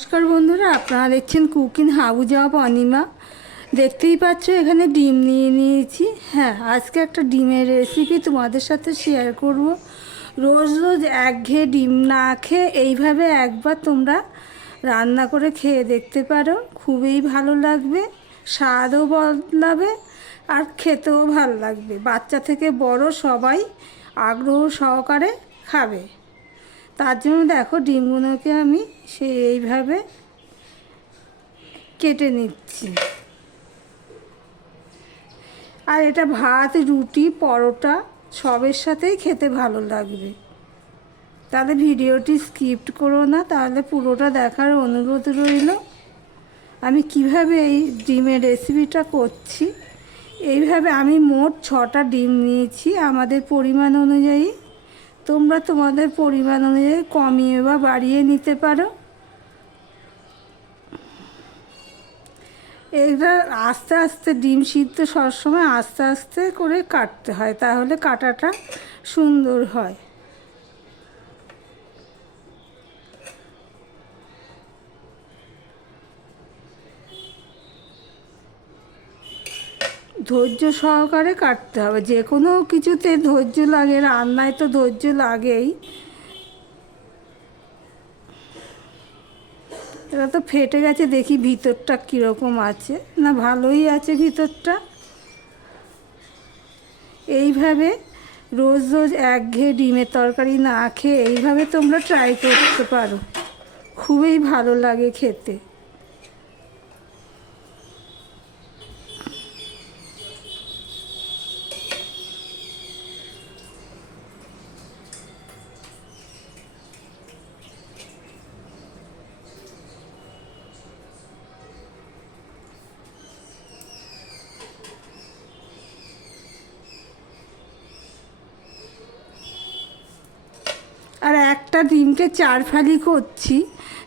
নমস্কার বন্ধুরা, আপনারা দেখছেন কুকিং হাবু অফ অনিমা। দেখতেই পাচ্ছ, এখানে ডিম নিয়ে নিয়েছি। হ্যাঁ আজকে একটা ডিমের রেসিপি তোমাদের সাথে শেয়ার করব। রোজ রোজ একঘেয়ে ডিম না খেয়ে এইভাবে একবার তোমরা রান্না করে খেয়ে দেখতে পারো। খুবই ভালো লাগবে, স্বাদও বদলাবে আর খেতেও ভালো লাগবে। বাচ্চা থেকে বড় সবাই আগ্রহ সহকারে খাবে। তার জন্য দেখো ডিমগুলোকে আমি সেই এইভাবে কেটে নিচ্ছি। আর এটা ভাত, রুটি, পরোটা সবের সাথেই খেতে ভালো লাগবে। তাহলে ভিডিওটি স্কিপ্ট করো না, তাহলে পুরোটা দেখার অনুরোধ রইল। আমি কীভাবে এই ডিমের রেসিপিটা করছি? এইভাবে আমি মোট ছটা ডিম নিয়েছি, আমাদের পরিমাণ অনুযায়ী তোমরা তোমাদের পরিমাণ অনুযায়ী কমিয়ে বা বাড়িয়ে নিতে পারো। এটা আস্তে আস্তে ডিম সিদ্ধ সবসময় আস্তে আস্তে করে কাটতে হয়, তাহলে কাটাটা সুন্দর হয়। ধৈর্য সহকারে কাটতে হবে। যে কোনো কিছুতে ধৈর্য লাগে, রান্নায় তো ধৈর্য লাগেই। এটা তো ফেটে গেছে, দেখি ভিতরটা কীরকম আছে। না, ভালোই আছে ভিতরটা। এইভাবে রোজ রোজ একঘেয়ে ডিমের তরকারি না খেয়ে এইভাবে তোমরা ট্রাই করতে পারো। খুবই ভালো লাগে খেতে আর একটা ডিমকে চার ফালি করছি।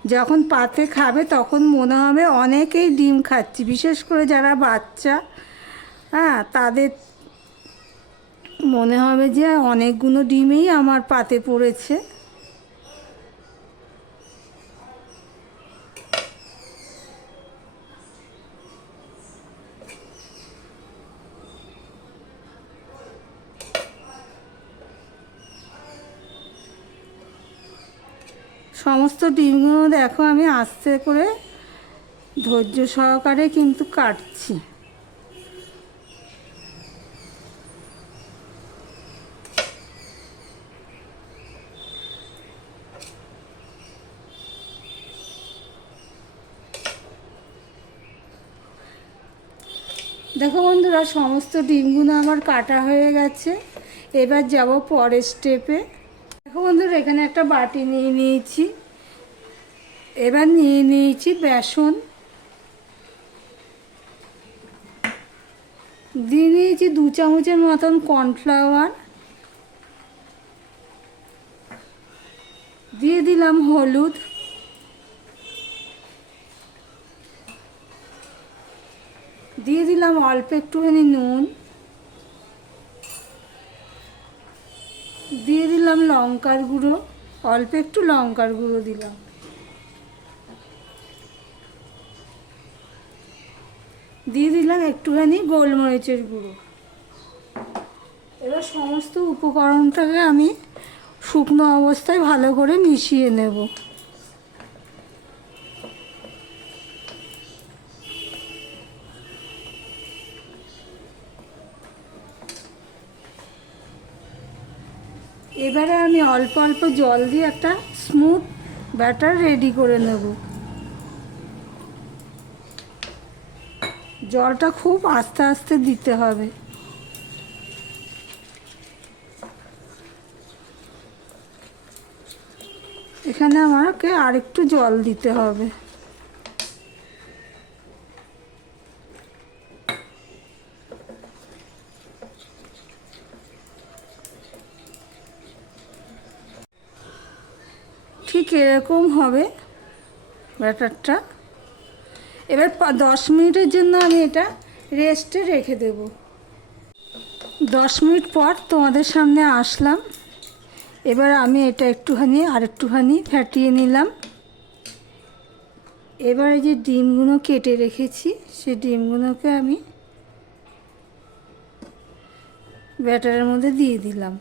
যখন পাতে খাবে তখন মনে হবে অনেকেই ডিম খাচ্ছি, বিশেষ করে যারা বাচ্চা। হ্যাঁ তাদের মনে হবে যে অনেকগুলো ডিমেই আমার পাতে পড়েছে। সমস্ত ডিমগুলো দেখো, আমি আস্তে করে ধৈর্য সহকারে কিন্তু কাটছি। দেখো বন্ধুরা, সমস্ত ডিমগুলো আমার কাটা হয়ে গেছে। এবার যাব পরের স্টেপে দেখো বন্ধুরা, এখানে একটা বাটি নিয়ে নিয়েছি। এবার নিয়ে নিয়েছি বেসন। দিয়ে নিয়েছি দু চামচের মতন কর্নফ্লাওয়ার। দিয়ে দিলাম হলুদ। দিয়ে দিলাম অল্প একটুখানি নুন। দিয়ে দিলাম লঙ্কার গুঁড়ো, অল্প একটু লঙ্কার গুঁড়ো দিলাম। দিয়ে দিলাম একটুখানি গোলমরিচের গুঁড়ো। এবার সমস্ত উপকরণটাকে আমি শুকনো অবস্থায় ভালো করে মিশিয়ে নেব। এবারে আমি অল্প অল্প জল দিয়ে একটা স্মুথ ব্যাটার রেডি করে নেব। জলটা খুব আস্তে আস্তে দিতে হবে। এখানে আমাকে আরেকটু জল দিতে হবে। ঠিক এরকম হবে ব্যাটারটা। এবার দশ মিনিটের জন্য আমি এটা রেস্টে রেখে দেব। দশ মিনিট পর তোমাদের সামনে আসলাম। এবার আমি এটা একটুখানি আর একটুখানি ফ্যাটিয়ে নিলাম। এবারে যে ডিমগুলো কেটে রেখেছি সে ডিমগুলোকে আমি ব্যাটারের মধ্যে দিয়ে দিলাম।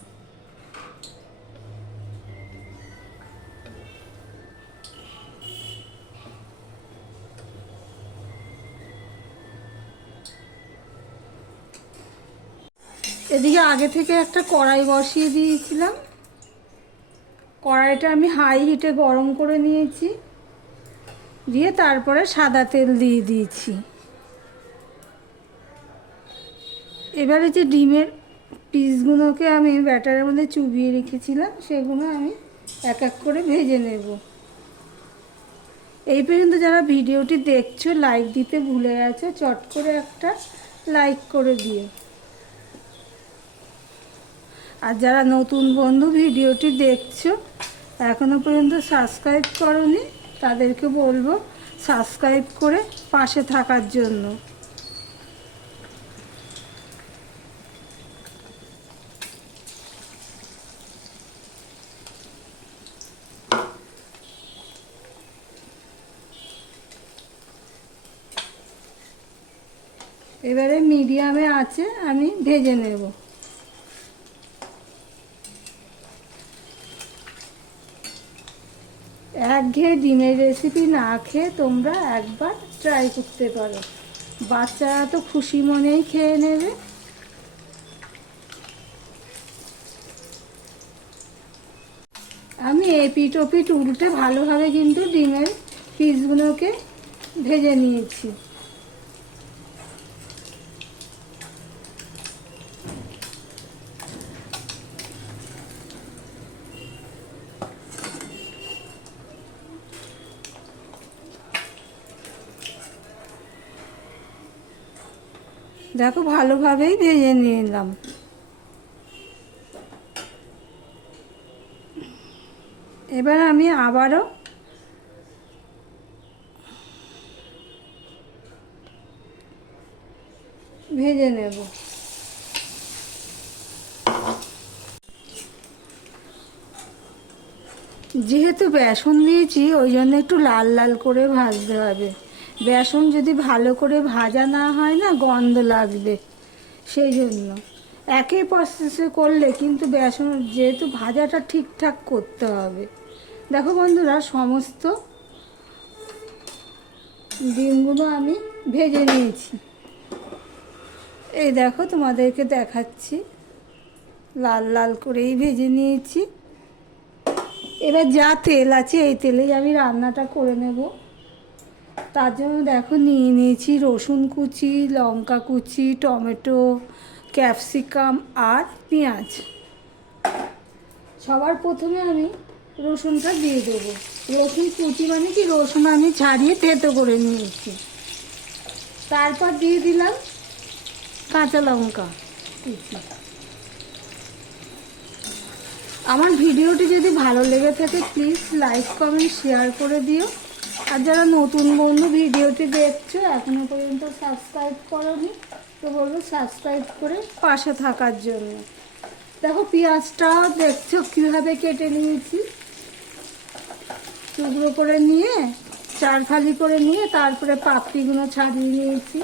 এদিকে আগে থেকে একটা কড়াই বসিয়ে দিয়েছিলাম। কড়াইটা আমি হাই হিটে গরম করে নিয়েছি। দিয়ে তারপরে সাদা তেল দিয়ে দিয়েছি। এবারে যে ডিমের পিসগুলোকে আমি ব্যাটারের মধ্যে চুবিয়ে রেখেছিলাম, সেগুলো আমি এক এক করে ভেজে নেব। এই পর্যন্ত যারা ভিডিওটি দেখছ লাইক দিতে ভুলে গেছো, চট করে একটা লাইক করে দিও। আর যারা নতুন বন্ধু ভিডিওটি দেখছ এখনও পর্যন্ত সাবস্ক্রাইব করনি, তাদেরকে বলব সাবস্ক্রাইব করে পাশে থাকার জন্য। এবারে মিডিয়ামে আছে, আমি ভেজে নেব। একঘেয়ে ডিমের রেসিপি না খেয়ে তোমরা একবার ট্রাই করতে পারো। বাচ্চারা তো খুশি মনেই খেয়ে নেবে। আমি এপিট ওপিট উল্টে ভালোভাবে কিন্তু ডিমের পিসগুলোকে ভেজে নিয়েছি। দেখো, ভালোভাবেই ভেজে নিলাম। এবার আমি আবারও ভেজে নেব। যেহেতু বেসন দিয়েছি, ওই জন্য একটু লাল লাল করে ভাজতে হবে। বেসন যদি ভালো করে ভাজা না হয় না, গন্ধ লাগবে। সেই জন্য। একই প্রসেসে করলে কিন্তু বেসন যেহেতু ভাজাটা ঠিকঠাক করতে হবে। দেখো বন্ধুরা, সমস্ত ডিমগুলো আমি ভেজে নিয়েছি। এই দেখো, তোমাদেরকে দেখাচ্ছি। লাল লাল করেই ভেজে নিয়েছি। এবার যা তেল আছে, এই তেলেই আমি রান্নাটা করে নেব। তার জন্য দেখো নিয়ে নিয়েছি রসুন কুচি, লঙ্কা কুচি, টমেটো, ক্যাপসিকাম আর পেঁয়াজ। সবার প্রথমে আমি রসুনটা দিয়ে দেবো। রসুন কুচি মানে কি? রসুন আমি ছাড়িয়ে থেতো করে নিয়েছি। তারপর দিয়ে দিলাম কাঁচা লঙ্কা কুচি। আমার ভিডিওটি যদি ভালো লেগে থাকে প্লিজ লাইক কমেন্ট শেয়ার করে দিও। আর যারা নতুন বন্ধু ভিডিওটি দেখছ, এখনও পর্যন্ত সাবস্ক্রাইব করনি, তো বলব সাবস্ক্রাইব করে পাশে থাকার জন্য। দেখো পেঁয়াজটা দেখছ, কীভাবে কেটে নিয়েছি। টুকরো করে নিয়ে চার ফালি করে নিয়ে তারপরে পাপড়িগুলো ছাড়িয়ে নিয়েছি।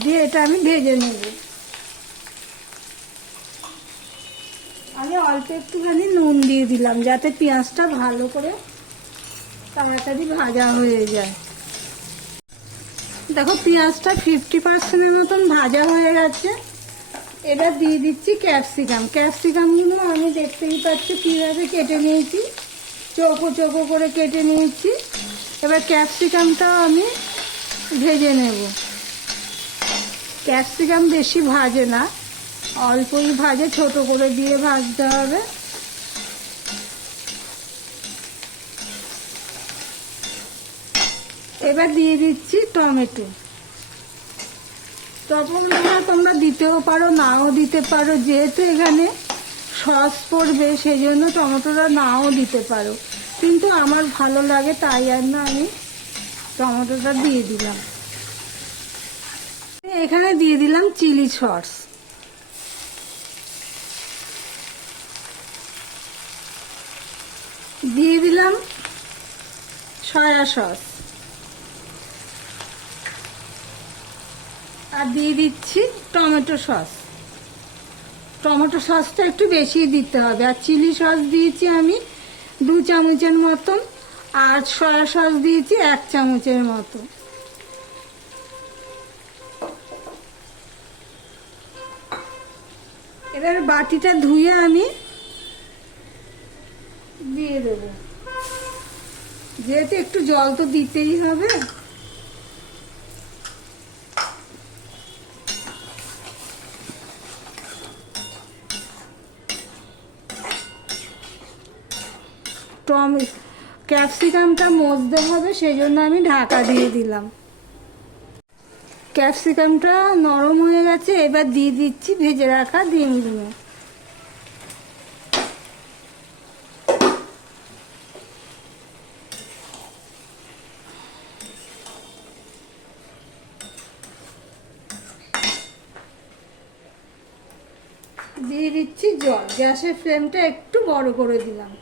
দিয়ে এটা আমি ভেজে নেব আমি অল্প একটুখানি নুন দিয়ে দিলাম, যাতে পেঁয়াজটা ভালো করে তাড়াতাড়ি ভাজা হয়ে যায়। দেখো, পেঁয়াজটা ফিফটি পার্সেন্টের মতন ভাজা হয়ে গেছে। এবার দিয়ে দিচ্ছি ক্যাপসিকাম। ক্যাপসিকামগুলো আমি দেখতেই পাচ্ছি কীভাবে কেটে নিয়েছি। চৌকো চৌকো করে কেটে নিয়েছি। এবার ক্যাপসিকামটাও আমি ভেজে নেব। ক্যাপসিকাম বেশি ভাজে না। অল্পই ভাজে, ছোট করে দিয়ে ভাজতে হবে। এবার দিয়ে দিচ্ছি টমেটো। তখন তোমরা দিতেও পারো, নাও দিতে পারো, যেহেতু এখানে সস পড়বে সেই জন্য টমেটোটা নাও দিতে পারো। কিন্তু আমার ভালো লাগে, তাই আর না আমি টমেটোটা দিয়ে দিলাম। এখানে দিয়ে দিলাম চিলি সস দিয়ে দিলাম সয়া সস। আর দিয়ে দিচ্ছি টমেটো সস। টমেটো সসটা একটু বেশি দিতে হবে। আর চিলি সস দিয়েছি আমি দু চামচের মতন, আর সয়া সস দিয়েছি এক চামচের মতো এবার বাটিটা ধুয়ে আমি দিয়ে দেবো। যেহেতু একটু জল তো দিতেই হবে। টম, ক্যাপসিকামটা মজতে হবে, সেই জন্য আমি ঢাকা দিয়ে দিলাম। ক্যাপসিকামটা নরম হয়ে গেছে, এবার দিয়ে দিচ্ছি ভেজে রাখা ডিমগুলো দিয়ে দিচ্ছি জল গ্যাসের ফ্লেমটা একটু বড় করে দিলাম।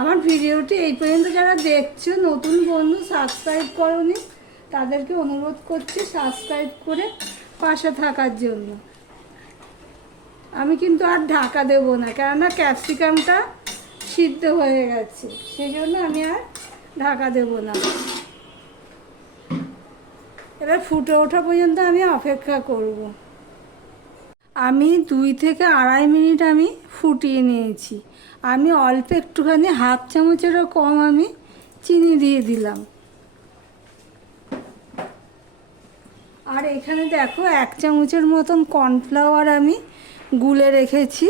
আমার ভিডিওটি এই পর্যন্ত যারা দেখছ, নতুন বন্ধু সাবস্ক্রাইব করনি, তাদেরকে অনুরোধ করছি সাবস্ক্রাইব করে পাশে থাকার জন্য। আমি কিন্তু আর ঢাকা দেব না, কেননা ক্যাপসিকামটা সিদ্ধ হয়ে গেছে। সেই জন্য আমি আর ঢাকা দেব না। এবার ফুটে ওঠা পর্যন্ত আমি অপেক্ষা করব। আমি দুই থেকে আড়াই মিনিট আমি ফুটিয়ে নিয়েছি। আমি অল্প একটুখানি হাফ চামচেরও কম আমি চিনি দিয়ে দিলাম। আর এখানে দেখো এক চামচের মতন কর্নফ্লাওয়ার আমি গুলে রেখেছি।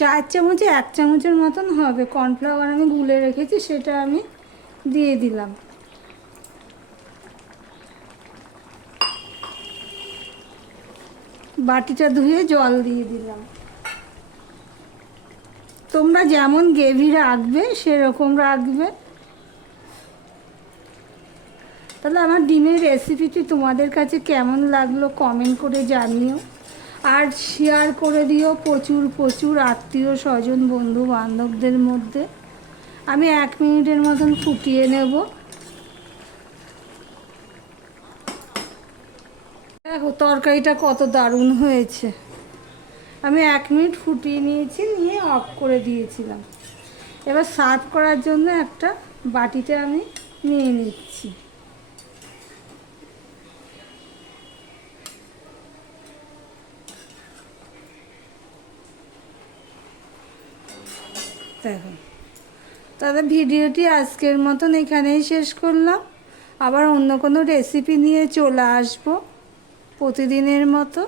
চার চামচে এক চামচের মতন হবে। কর্নফ্লাওয়ার আমি গুলে রেখেছি, সেটা আমি দিয়ে দিলাম। বাটিটা ধুয়ে জল দিয়ে দিলাম। তোমরা যেমন গ্রেভি রাখবে, সেরকম রাখবে। তাহলে আমার ডিমের রেসিপিটি তোমাদের কাছে কেমন লাগল কমেন্ট করে জানিও। আর শেয়ার করে দিও প্রচুর প্রচুর আত্মীয় স্বজন, বন্ধু বান্ধবদের মধ্যে। আমি এক মিনিটের মতন ফুটিয়ে নেব। দেখো, তরকারিটা কত দারুণ হয়েছে। আমি এক মিনিট ফুটিয়ে নিয়েছি, নিয়ে অফ করে দিয়েছিলাম। এবার সার্ভ করার জন্য একটা বাটিতে আমি নিয়ে নিচ্ছি। দেখো। তাহলে ভিডিওটি আজকের মতন এখানেই শেষ করলাম। আবার অন্য কোনো রেসিপি নিয়ে চলে আসব প্রতিদিনের মতো।